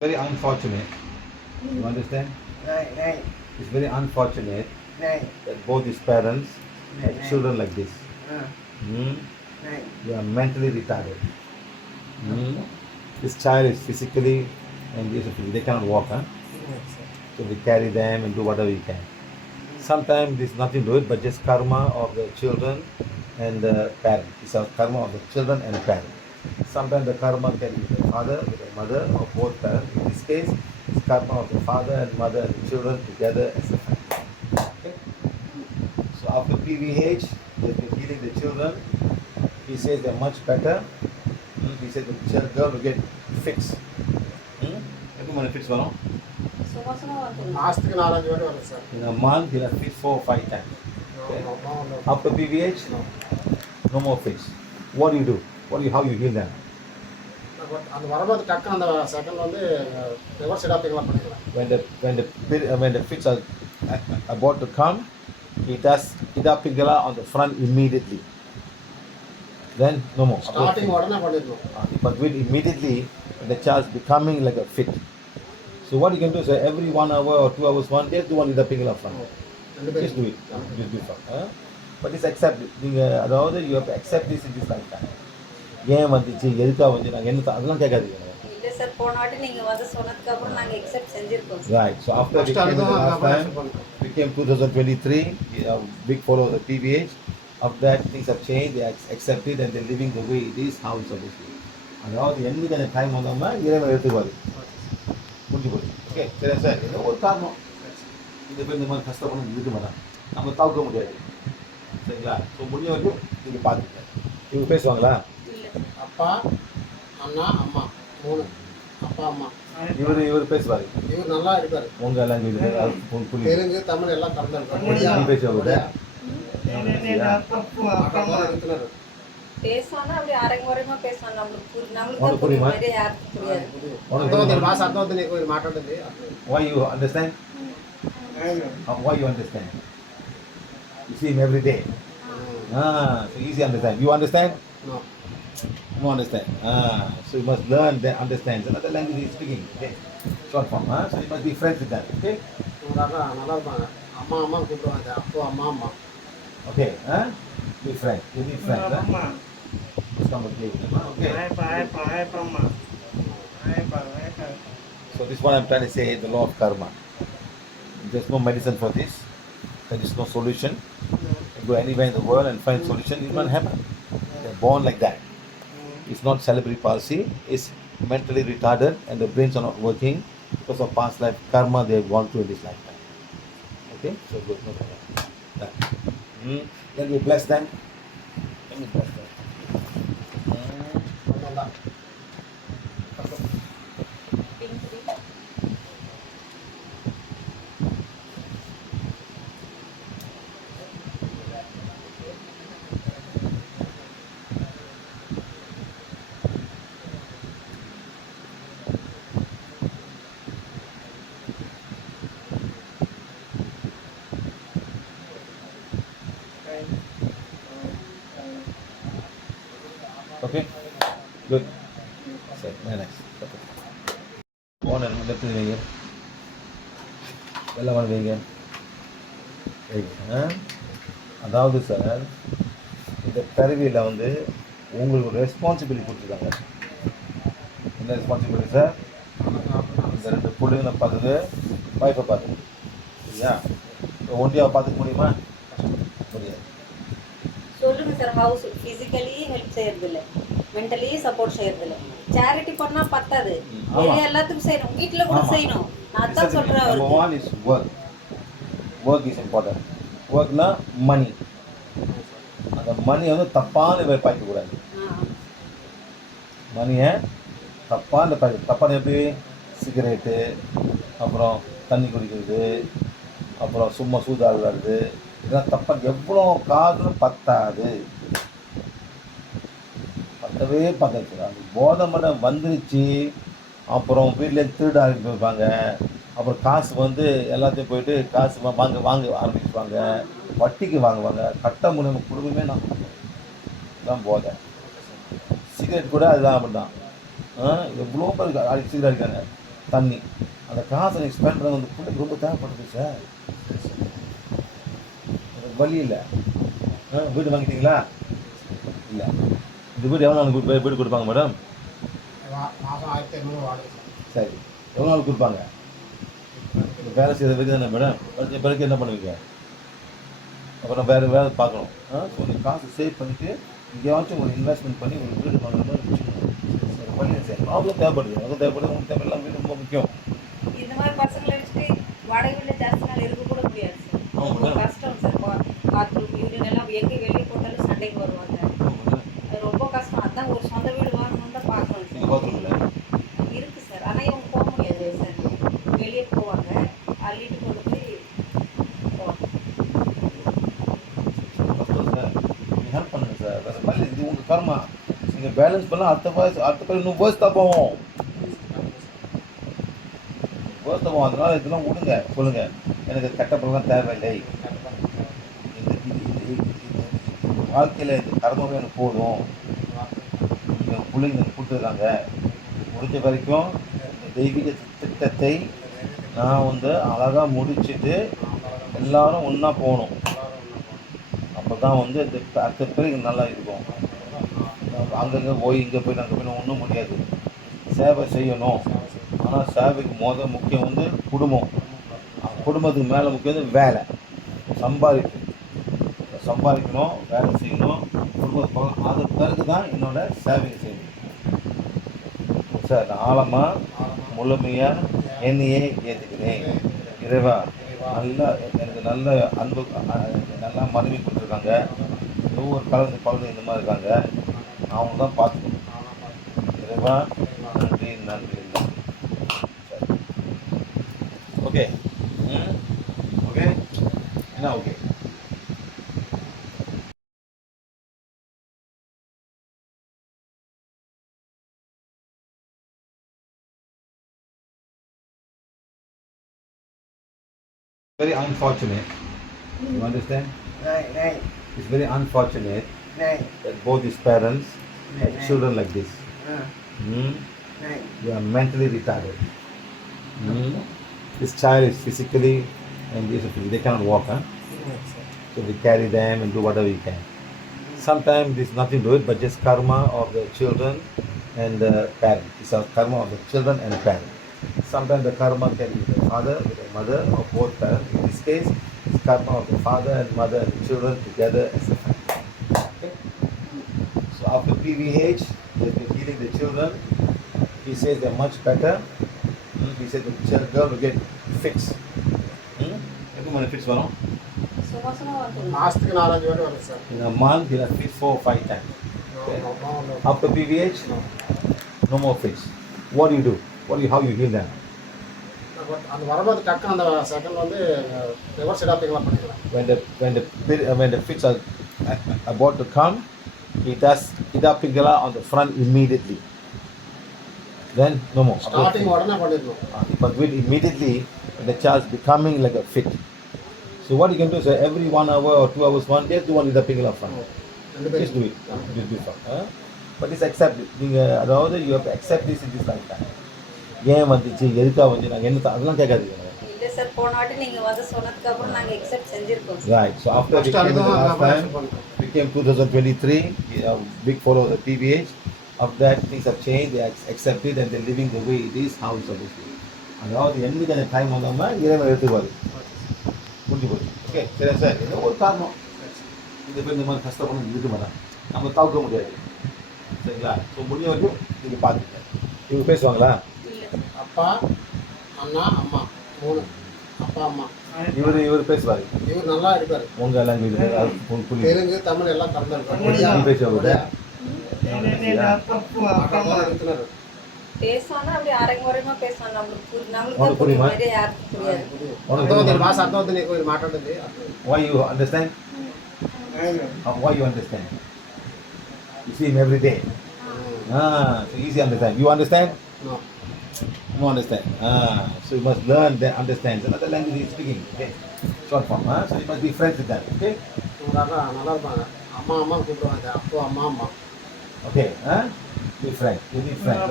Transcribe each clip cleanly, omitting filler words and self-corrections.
Very unfortunate. You understand? Right. It's very unfortunate Right. that both his parents have Right. children like this. Hmm? Right. They are mentally retarded. Hmm? This child is physically and they cannot walk, huh? So we carry them and do whatever we can. Sometimes there's nothing to it, but just karma of the children and the parent. It's a karma of the children and parent. Sometimes the karma can be the father with the mother or both parents. In this case, it's karma of the father and mother and the children together as a family. Okay? So after PVH, they've been healing the children. He says they're much better. He said the girl will get fixed. Every month fix one. மாசத்துக்கு 4-5 வாட்டி வரும் sir. In a month, he'll have fixed 4 or 5 times. Okay? After PVH, no more fix. What do you do? How you heal them? அந்த வரும்போது டக்குன்னு அந்த செகண்ட் வந்து ரிவர்ஸ் எடாப்பிங்லாம் பண்ணிக்கலாம். When the fits are about to come, he does Ida Pingala on the front immediately. Then no more. Starting உடனே பண்ணிடணும். But with immediately when the child's becoming like a fit. So what you can do is every 1 hour or 2 hours one day do one Ida Pingala front. Just do it. Just do it. But it's accepted. அதாவது you have to accept this in this lifetime. ஏன் வந்துச்சு எதுக்காக வந்து நாங்கள் என்ன அதெல்லாம் கேட்காதீங்க. இல்லை சார் போன வாட்டி நீங்கள் வந்து சொன்னதுக்கு அப்புறம் நாங்கள் எக்ஸெப்ட் செஞ்சிருக்கோம். Right. So after we came the last time, we came 2023, big follow the PVH. After that, things have changed. They accepted and they're living the way it is, how it's supposed to be. அதாவது என்னைக்கு அந்த டைம் வந்தோம்னா இறைவன் எடுத்துக்குவாரு. முடிஞ்சு போச்சு. ஓகே சரி சார் ஏதோ ஒரு காரணம் இந்த பேர் இந்த மாதிரி கஷ்டப்படணும் இருக்க மாட்டான் நம்ம தவிர்க்க முடியாது. சரிங்களா? ஸோ முடிஞ்ச வரைக்கும் நீங்கள் பார்த்துக்க. இவங்க பேசுவாங்களா? அப்பா அண்ணா அம்மா 3 அப்பா அம்மா. இவர் பேசுவாரு. இவர் நல்லா இருக்காரு. உங்க லாங்குவேஜ் தெலுங்கு தமிழ் எல்லாம் கலந்துருக்காரு. பேசுவாங்க. பேசானா அப்படி அரைங்குறைமா பேசாங்க. நம்மளுக்கு புரியுமா? யாருக்கும் புரியாது. అర్థమవుతుంది నీకు మీరు మాట్లాడేది. Why you understand? Why you understand? You see him every day. So easy understand. You understand? No. No understand. So you must learn that understands another language he's speaking. Okay. Short form. So you must be friends with that. Okay. நல்லா இருப்பாங்க. அம்மா அம்மா கூப்பிடுவாங்க. அப்பா அம்மா அம்மா. Okay. Be friends. Be friends. Come with me. Okay. So this is what I'm trying to say, the law of karma. There's no medicine for this. There is no solution. You go anywhere in the world and find solution, it won't happen. They're born like that. It's not cerebral palsy, it's mentally retarded and the brains are not working because of past life karma they have gone through in this lifetime. Okay? So good. No problem. Then we bless them. Let me bless them. Okay? Good. Set. Very nice. Okay. One and left வைங்க. எல்லாம் ஒன்று வைங்க. அதாவது சார் இந்த கருவியில் வந்து உங்களுக்கு ஒரு ரெஸ்பான்சிபிலிட்டி கொடுத்துருக்காங்க. என்ன ரெஸ்பான்சிபிலிட்டி சார்? இந்த 2 பிள்ளைங்களை பார்த்துட்டு ஒய்ஃபை பார்த்துட்டு சரியா? ஒண்டியாக பார்த்துக்க முடியுமா? முடியாது. சொல்லுங்க சார். ஹவுஸ் ஃபிசிக்கலி ஹெல்ப் செய்யறதில்ல, மென்டலி சப்போர்ட் செய்யறதில்ல. சேரிட்டி பண்ணா பத்தாது, வெளிய எல்லாத்துக்கும் செய்யணும், வீட்ல கூட செய்யணும். நான் தான் சொல்றேன் அவருக்கு. One is work. Work is important. Workனா மணி. அந்த மணி வந்து தப்பான பாய்க்க கூடாது. மணியை தப்பான தப்பான எப்படி சிகரெட்டு, அப்புறம் தண்ணி குடிக்கிறது, அப்புறம் சும்மா சூதாடு விளாடுறது, இதெல்லாம் தப்பாக எவ்வளோ காதும் பத்தாது. பத்தவே பத்தாது. அந்த போதை மடம் வந்துருச்சு. அப்புறம் வீட்டில் திருட ஆரம்பிப்பாங்க. அப்புறம் காசு வந்து எல்லாத்தையும் போயிட்டு காசு வாங்க ஆரம்பிப்பாங்க. வட்டிக்கு வாங்குவாங்க. கட்ட முடியும் குடும்பமே நான் தான் போதை. சிகரெட் கூட அதுதான் அப்படிதான். எவ்வளோ பேர் சிகரெட் அடிக்காங்க. தண்ணி. அந்த காசை நீ ஸ்பெண்ட் பண்ண அந்த பிள்ளைக்கு ரொம்ப தேவைப்படுது சார். எனக்கு வழி இல்லை. வீடு வாங்கிட்டீங்களா? இல்லை. இந்த வீடு எவ்வளோ நாள் வீடு கொடுப்பாங்க மேடம்? மாதம் 1500 வாடகை சார். சரி, எவ்வளோ நாள் கொடுப்பாங்க? இந்த வேலை செய்கிற வரைக்கும் தானே மேடம்? பிறகு என்ன பண்ணுவீங்க? அப்புறம் வேறு வேலை பார்க்கணும். ஸோ நீங்கள் காசு சேவ் பண்ணிவிட்டு எங்கேயாச்சும் ஒரு இன்வெஸ்ட்மெண்ட் பண்ணி ஒரு வீடு வாங்குற மாதிரி வச்சுக்கணும். ஒரு வழியை செய்யணும். அவ்வளோ தேவைப்படுது. அவ்வளோ தேவைப்படுது. உங்களுக்கு தேவையெல்லாம் வீடு ரொம்ப முக்கியம். இந்த மாதிரி பசங்களை வச்சுட்டு வாடகை வீட்டுல ஜாஸ்தி நாள் இருக்க கூட முடியாது சார். ரொம்ப கஷ்டம் சார். பாத்ரூம் யூரின் எல்லாம் எங்கே வெளியே போட்டாலும் சண்டைக்கு வருவாங்க. அது ரொம்ப கஷ்டம். அதான் ஒரு சொந்த வீடு வாங்கணும்னு தான் பார்க்கணும் நீங்கள் பார்த்துருங்களேன். இருக்கு சார். ஆனால் இவங்க போக முடியாது சார். வெளியே போவாங்க, அள்ளிட்டு கொண்டு போய் போவாங்க. கஷ்டம் சார். நீங்கள் ஹெல்ப் பண்ணுங்க சார். வேறு வழி இது உங்கள் கர்மா. நீங்கள் பேலன்ஸ் பண்ணால் அடுத்த பேர் இன்னும் வேஸ்ட்டாக போவோம். வேஸ்ட்டாக போவோம். அதனால் இதெல்லாம் விடுங்க. சொல்லுங்கள், எனக்கு கட்டப்படலாம் தேவையில்லை. வாழ்க்கையில் இந்த கர்மாவே எனக்கு போதும். எங்கள் பிள்ளைங்க எனக்கு கொடுத்துருக்காங்க. முடிஞ்ச வரைக்கும் இந்த தெய்வீக திட்டத்தை நான் வந்து அழகாக முடிச்சுட்டு எல்லாரும் ஒன்றா போகணும். அப்போ தான் வந்து இந்த அடுத்த பிறகு நல்லா இருக்கும். அங்கங்கே போய் இங்கே போய் அங்கே போய் ஒன்றும் முடியாது. சேவை செய்யணும். ஆனால் சேவைக்கு முக்கியம் வந்து குடும்பம். குடும்பத்துக்கு மேலே முக்கியம் வந்து வேலை. சம்பாதிக்கணும், வேலை செய்யணும், குடும்பத்தை அது பிறகு தான் என்னோட சேவை செய்யணும் சார். நான் ஆழமாக முழுமையாக என்னையே ஏற்றுக்கிறேன். இறைவா, நல்லா எனக்கு நல்ல அன்பு, நல்லா மனைவி கொடுத்துருக்காங்க. ஒவ்வொரு குழந்தை இந்த மாதிரி இருக்காங்க. அவங்க தான் பார்த்துக்கணும். இறைவா, நன்றி நன்றி நன்றி. ஓகே ஓகே என்ன okay. Very unfortunate. You understand? Right. It's very unfortunate Right. that both these parents have children like this. Hmm? Right. They are mentally retarded. Hmm? This child is physically and they cannot walk. So we carry them and do whatever we can. Sometimes there's nothing to it but just karma of the children and the parents. It's a karma of the children and parents. Sometimes the karma can be the father with the mother or both parents. In this case, it's karma of the father and mother and the children together as a family. Okay? So after PVH, they've been healing the children. He says they're much better. He said the girl will get fixed. Every month fix வரும். சும்மா வந்து மாதத்துக்கு 4-5 வாட்டி வருது sir. In a month, he'll have fixed 4 or 5 times. After PVH, no more fix. What do you do? How you heal them? அந்த வரும்போது டக்குன்னு அந்த செகண்ட் வந்து ரிவர்ஸ் எடாப்பிங்லாம் பண்ணிக்கலாம். When the fits are about to come, he does Ida Pingala on the front immediately. Then no more. Starting உடனே பண்ணிடணும். But with immediately when the child is becoming like a fit. So what you can do is every 1 hour or 2 hours, just do one Ida Pingala front. Just do it. Just do it. But it's accepted. அதாவது you have to accept this in this lifetime. ஏன் வந்துச்சு, எதுக்காக வந்து நாங்கள் என்ன அதெல்லாம் கேட்காதீங்க. இல்லை சார், போன வாட்டி நீங்கள் வந்து சொன்னதுக்கு அப்புறம் நாங்கள் எக்ஸெப்ட் செஞ்சிருக்கோம். Right. So after we came the last time, we came 2023, big follow the PVH. After that, things have changed. They accepted and they're living the way it is, how it's supposed to be. அதாவது என்னைக்கு அந்த டைம் வந்தோம்னா இறைவன் எடுத்துக்குவாரு. முடிஞ்சு போச்சு. ஓகே சரி சார், ஏதோ ஒரு காரணம் இந்த பேர் இந்த மாதிரி கஷ்டப்படணும் இருக்க மாட்டாங்க, நம்ம தவிர்க்க முடியாது. சரிங்களா? ஸோ முடிஞ்ச வரைக்கும் நீங்கள் பார்த்துக்க. இவங்க பேசுவாங்களா? அப்பா, அண்ணா, அம்மா 3. அப்பா, அம்மா. இவர் பேசுவார். இவர் நல்லா இருப்பார். உங்கள் லாங்குவேஜ் தெலுங்கு, தமிழ் எல்லாம் கலந்துருப்பார். பேசுவாங்க. பேசுவாங்க, அப்படி அரைங்குறைமா பேசுவாங்க. நம்மளுக்கு புரியுமா? யாருக்கும் புரியாது. భాష అర్థమవుతుంది నీకు మాట్లాడుతుంది. Why you understand? Why you understand? You see him every day. So easy understand. You understand? No. No understand. So you must learn that understands another language he is speaking. Okay, short form. So you must be friends with that. Okay. நல்லா இருப்பாங்க. அம்மா அம்மா கூப்பிடுவாங்க. அப்போ அம்மா அம்மா. Okay. Be friends. You need friends.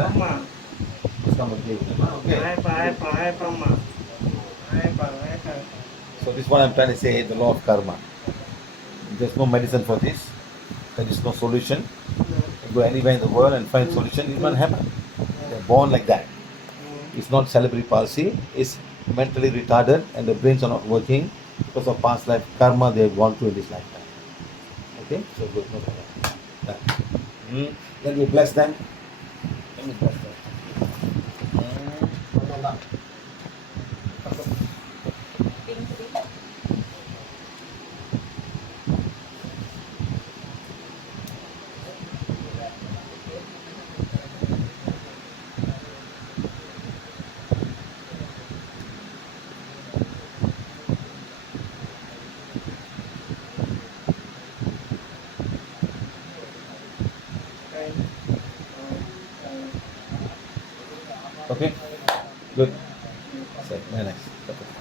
come again. Okay. So this is what I'm trying to say, the law of karma. There's no medicine for this. There is no solution. You go anywhere in the world and find solution, it won't happen. They're born like that. It's not cerebral palsy, it's mentally retarded and the brains are not working because of past life karma they've gone through in this lifetime. Okay? So good, no problem. Done. Then we bless them. Let me bless them. வந்தா pink three Okay? Good. So, very nice. Okay.